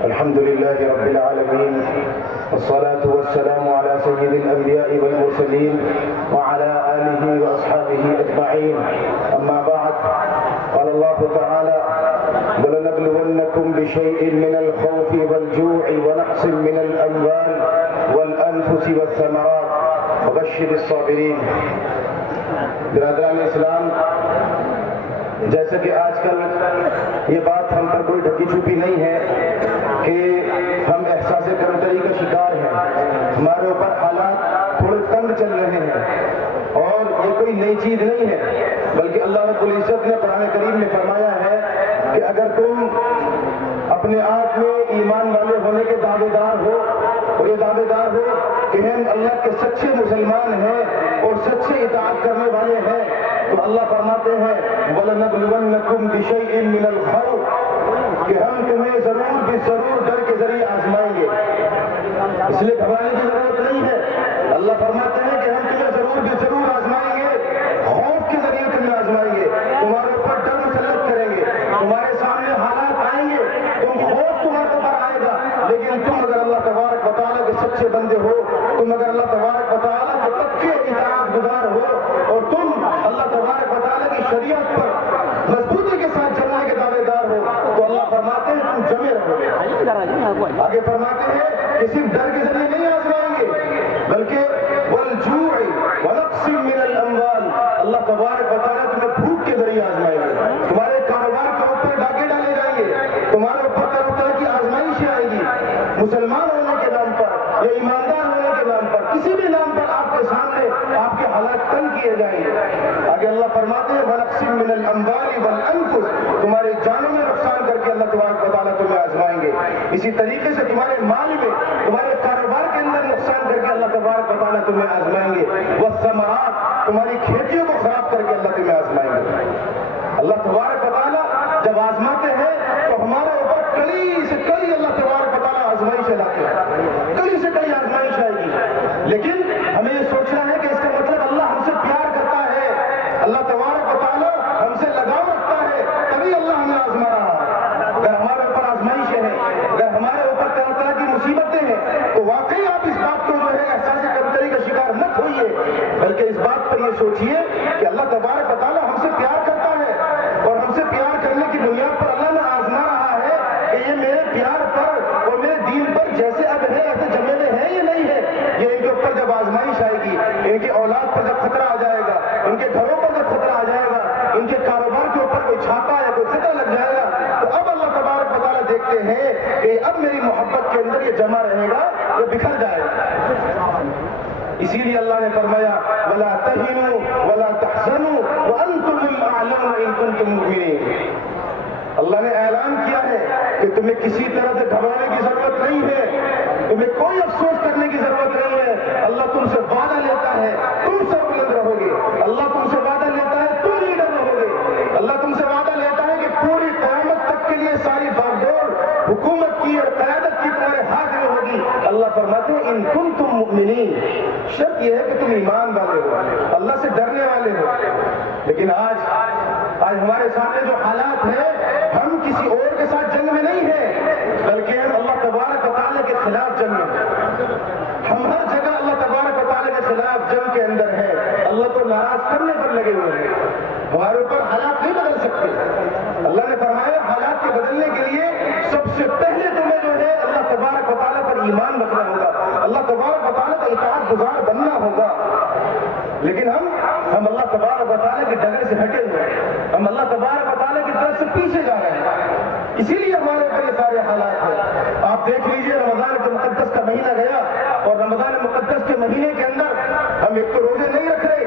الحمد لله رب العالمين، والصلاة والسلام على سيد الأنبياء والمرسلين وعلى آله وأصحابه أجمعين. أما بعد، قال الله تعالى: ولنبلونكم بشيء من الخوف والجوع ونقص من الأموال والأنفس والثمرات وبشر الصابرين. برادران اسلام، جیسا کہ آج کل یہ بات ہم پر کوئی ڈھکی چھپی نہیں ہے کہ ہم احساس کمتری کا شکار ہیں، ہمارے اوپر حالات تھوڑے تنگ چل رہے ہیں، اور یہ کوئی نئی چیز نہیں ہے، بلکہ اللہ رب العزت نے قرآن کریم میں فرمایا ہے کہ اگر تم اپنے آپ میں ایمان والے ہونے کے دعوے دار ہو، اور یہ دعوے دار ہو کہ ہم اللہ کے سچے مسلمان ہیں اور سچے اطاعت کرنے والے ہیں، تو اللہ فرماتے ہیں وَلَنَبْلُوَنَّكُمْ بِشَيْءٍ مِّنَ الْخَوْفِ، کہ ہم تمہیں ضرور بھی ضرور ڈر کے ذریعے آزمائیں گے. اس لیے گھبرانے کی ضرورت نہیں ہے. اللہ فرماتے ہیں کہ ہم تمہیں ضرور بھی ضرور آزمائیں گے، خوف کے ذریعے تمہیں آزمائیں گے، تمہارے اوپر ڈر مسلط کریں گے، تمہارے سامنے حالات آئیں گے، خوف تمہارے اوپر آئے گا، لیکن تم اگر اللہ تبارک و تعالیٰ کے سچے بندے ہو، تم اگر اللہ تبارک و تعالیٰ کے پکے اطاعت گزار ہو، اور تم اللہ تبارک و تعالیٰ کی شریعت پر مضبوطی کے ساتھ چلنے کے دعوے دار ہو، تو اللہ فرماتے ہیں تم جمے رہو گے. آگے فرماتے ہیں کہ صرف ڈر کے ذریعے نہیں آزمائیں گے، بلکہ والجوع ونقص من الاموال، اللہ تبارک و تعالیٰ تمہیں بھوک کے ذریعے آزمائیں گے، تمہارے کاروبار کے اوپر ڈاکے ڈالے جائیں گے، تمہارے اوپر طرح طرح کی آزمائشیں آئیں گی، مسلمان ہونے کے نام پر یا ایماندار ہونے کے نام پر، کسی بھی نام پر آپ کے سامنے آپ کے حالات تنگ کیے جائیں گے. آگے اللہ فرماتے ہیں وَنَقْصٍ مِّنَ الْأَمْوَالِ وَالْأَنفُسِ، تمہارے جانوں میں نقصان کر کے اللہ تبارک و تعالیٰ تمہیں آزمائیں گے. اسی طریقے سے تمہارے مال میں، تمہارے کاروبار کے اندر نقصان کر کے اللہ تبارک و تعالیٰ تمہیں آزمائیں گے. وَالثَّمَرَاتِ، تمہاری کھیتیوں کو خراب کر کے اللہ تمہیں آزمائیں گے. اللہ تبارک و تعالیٰ جب آزماتے ہیں تو ہمارے اوپر کئی سے کئی اللہ تبارک و تعالیٰ آزمائش لاتے ہیں، کئی سے کئی آزمائش آئے گی، لیکن ہمیں یہ سوچنا ہے کہ اس کا مطلب اللہ ہم سے پیار کرتا ہے، اللہ تبارک و تعالیٰ ہم سے لگاؤ رکھتا ہے، تبھی اللہ ہمیں آزما رہا ہے. اگر ہمارے اوپر آزمائشیں ہیں، اگر ہمارے اوپر طرح طرح کی مصیبتیں ہیں، تو واقعی آپ اس بات کو جو ہے احساس کمتری کا شکار مت ہوئیے، بلکہ اس بات پر یہ سوچئے کہ اللہ تبارک و تعالیٰ ہم سے پیار کرتا ہے، اور ہم سے پیار کرنے کی بنیاد پر اللہ نے آزما رہا ہے کہ یہ میرے پیار پر اور میرے دین پر جیسے اب ہے ایسے جمے ہوئے ہیں یا نہیں ہے. یہ ان کے اوپر جب آزمائش آئے گی، ان کی اولاد پر جب خطرہ آ جائے گا، ان کے گھروں پر جب خطرہ آ جائے گا، ان کے کاروبار کے اوپر کوئی چھاپا یا کوئی خطرہ لگ جائے گا، تو اب اللہ تبارک و تعالیٰ دیکھتے ہیں کہ اب میری محبت کے اندر یہ جمع رہے گا، یہ بکھر جائے گا. اسی لیے اللہ نے فرمایا وَلَا تَهِنُوا وَلَا تَحْزَنُوا وَأَنْتُمُ الْأَعْلَوْنَ إِن كُنتُم مُؤْمِنِينَ. اللہ نے اعلان کیا ہے کہ تمہیں کسی طرح سے گھبرانے کی ضرورت نہیں ہے، تمہیں کوئی افسوس کرنے کی ضرورت نہیں ہے. اللہ تم سے وعدہ لیتا ہے تم سربلند رہو گے، اللہ تم سے وعدہ لیتا ہے تم لیڈر رہو گے، اللہ تم سے وعدہ لیتا ہے کہ پوری قیامت تک کے لیے ساری باغدور حکومت کی اور قیادت کی تمہارے ہاتھ میں ہوگی. اللہ فرماتے ہیں ان کنتم مؤمنین، شرط یہ ہے کہ تم ایمان والے ہو، اللہ سے ڈرنے والے ہو. لیکن آج ہمارے سامنے جو حالات ہیں، ہم کسی اور کے ساتھ جنگ میں نہیں ہیں، بلکہ ہم اللہ تبارک و تعالیٰ کے خلاف جنگ میں ہیں. ہم ہر جگہ اللہ تبارک و تعالیٰ کے خلاف جنگ کے اندر ہیں، اللہ کو ناراض کرنے پر لگے ہوئے ہیں. ہمارے اوپر حالات نہیں بدل سکتے. اللہ نے فرمایا حالات کے بدلنے کے لیے سب سے پہلے تمہیں جو ہے اللہ تبارک و تعالیٰ پر ایمان رکھنا ہوگا، اللہ تبارک و تعالیٰ کا اطاعت گزار بننا ہوگا. لیکن ہم اللہ تبارک و تعالیٰ کی ڈگر سے ہٹے ہوئے ہیں، ہم اللہ تبارک و تعالیٰ کی طرف سے پیچھے جا رہے ہیں. اسی لیے ہمارے اوپر یہ سارے حالات ہیں. آپ دیکھ لیجئے رمضان کے مقدس کا مہینہ گیا، اور رمضان مقدس کے مہینے کے اندر ہم ایک تو روزے نہیں رکھ رہے،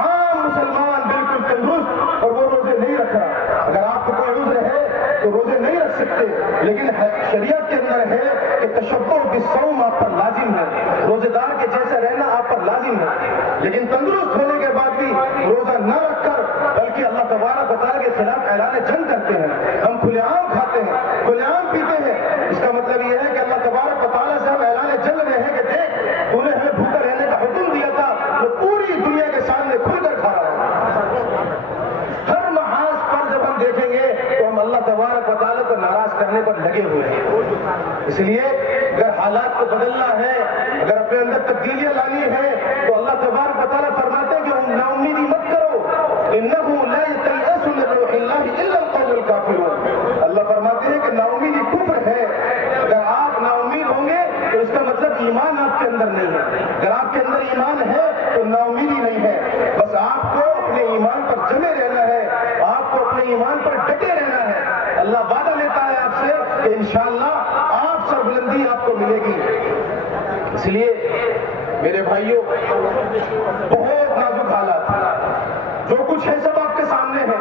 عام مسلمان بالکل تندرست اور وہ روزے نہیں رکھ رہا. اگر آپ کو کوئی عذر ہے تو روزے نہیں رکھ سکتے، لیکن شریعت کے اندر ہے کہ تشبہ بالصوم آپ پر لازم ہے، روزے دار کے جیسے رہنا آپ پر لازم ہے. لیکن تندرست ہونے کے بعد بھی روزہ نہ رکھ کر بلکہ اللہ تبارک و تعالیٰ کے خلاف اعلان جنگ کرتے ہیں. ہم کھلے عام کھاتے ہیں، کھلے عام پیتے ہیں. اس کا مطلب یہ ہے کہ اللہ تبارک و تعالیٰ سے ہم اعلان جنگ میں ہیں کہ دیکھ تو نے ہمیں بھوکا رہنے کا حکم دیا تھا، وہ پوری دنیا کے سامنے کھل کر کھا رہا ہے. ہر محاذ پر جب ہم دیکھیں گے تو ہم اللہ تبارک و تعالیٰ کو ناراض کر کرنے پر لگے ہوئے ہیں۔ اس لیے اگر حالات کو بدلنا ہے، اگر اپنے اندر تبدیلیاں لانی ہے، تو اللہ تبارک و تعالیٰ فرماتے ہیں کہ نا امیدی مت کرو، انہ لا ییأس من روح اللہ الا القوم الکافرون۔ اللہ فرماتے ہیں کہ نا امیدی کفر ہے۔ اگر آپ نا امید ہوں گے تو اس کا مطلب ایمان آپ کے اندر نہیں ہے۔ اگر آپ کے اندر ایمان ہے تو نا امیدی نہیں ہے۔ بس آپ کو اپنے ایمان پر جمے رہنا ہے، آپ کو اپنے ایمان پر ڈٹے رہنا ہے۔ اللہ وعدہ لیتا ہے آپ سے کہ انشاءاللہ آپ سربلندی آپ کو ملے گی۔ اس لیے میرے بھائیوں، بہت نازک حالات، جو کچھ ہے سب آپ کے سامنے ہے۔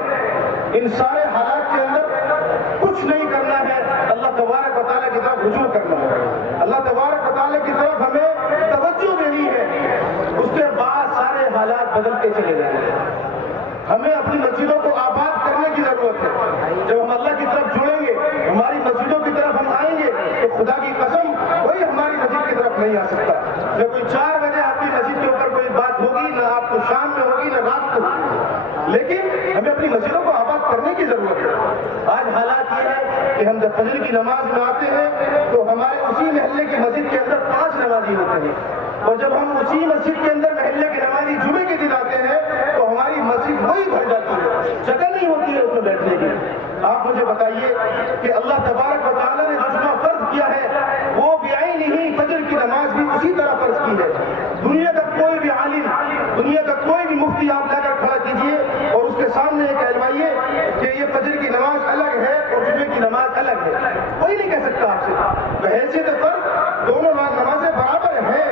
ان سارے حالات کے اندر کچھ نہیں کرنا ہے، اللہ تبارک و تعالیٰ کی طرف رجوع کرنا ہے، اللہ تبارک و تعالیٰ کی طرف ہمیں توجہ دینی ہے۔ اس کے بعد سارے حالات بدلتے چلے جائیں گے۔ ہمیں اپنی مسجدوں کو آباد کرنے کی ضرورت ہے۔ جب ہم اللہ کی طرف جڑیں گے، ہماری مسجدوں کی طرف ہم آئیں گے، تو خدا کی قسم کوئی ہماری مسجد کی طرف نہیں آ سکتا۔ نہ کوئی 4 بجے آپ کی مسجد کے اوپر کوئی بات ہوگی، نہ آپ کو شام میں ہوگی، نہ رات کو ہوگی، لیکن ہمیں اپنی مسجدوں کو آباد کرنے کی ضرورت ہے۔ آج حالات یہ ہے کہ ہم جب فجر کی نماز میں آتے ہیں تو ہمارے اسی محلے کی مسجد کے اندر 5 نمازی ہوتے ہیں، اور جب ہم اسی مسجد کے اندر محلے کے نمازی جمعے کے دن آتے ہیں تو ہماری مسجد وہی بھر جاتی ہے، جگہ نہیں ہوتی ہے اس میں بیٹھنے کی۔ آپ مجھے بتائیے کہ اللہ تبارک و تعالیٰ نے جو جمعہ فرض کیا ہے وہ بعینہ فجر کی نماز بھی اسی طرح فرض کی ہے۔ دنیا کا کوئی بھی عالم، دنیا کا کوئی بھی مفتی آپ لا کر کھڑا کیجیے اور اس کے سامنے یہ کہلوائیے کہ یہ فجر کی نماز الگ ہے اور جمعے کی نماز الگ ہے، کوئی نہیں کہہ سکتا آپ سے۔ بحیثیت فرض دونوں نمازیں برابر ہیں۔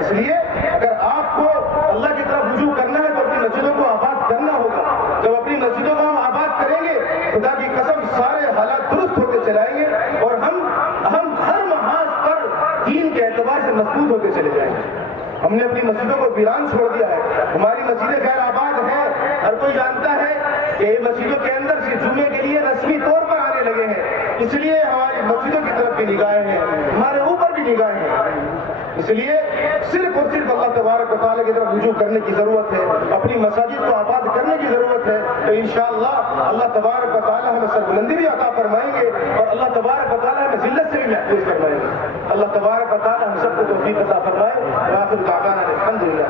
اس لیے اگر آپ کو اللہ کی طرف رجوع کرنا ہے تو اپنی مسجدوں کو آباد کرنا ہوگا۔ جب اپنی مسجدوں کو ہم آباد کریں گے، خدا کی قسم سارے حالات درست ہوتے چلائیں گے اور ہم ہر محاذ پر دین کے اعتبار سے مضبوط ہوتے چلے جائیں گے۔ ہم نے اپنی مسجدوں کو ویران چھوڑ دیا ہے، ہماری مسجدیں غیر آباد ہیں۔ ہر کوئی جانتا ہے کہ مسجدوں کے اندر سے جمعے کے لیے رسمی طور پر آنے لگے ہیں، اس لیے ہماری مسجدوں کی طرف بھی نگاہیں ہیں، ہمارے اوپر بھی نگاہیں ہیں۔ اس لیے صرف اور صرف اللہ تبارک و تعالیٰ کی طرف رجوع کرنے کی ضرورت ہے، اپنی مساجد کو آباد کرنے کی ضرورت ہے، تو انشاءاللہ اللہ تبارک و تعالیٰ ہمیں سربلندی بھی عطا فرمائیں گے اور اللہ تبارک و تعالیٰ ہمیں ذلت سے بھی محفوظ فرمائیں گے۔ اللہ تبارک و تعالیٰ ہم سب کو توفیق عطا فرمائے۔ وآخر دعوانا الحمدللہ۔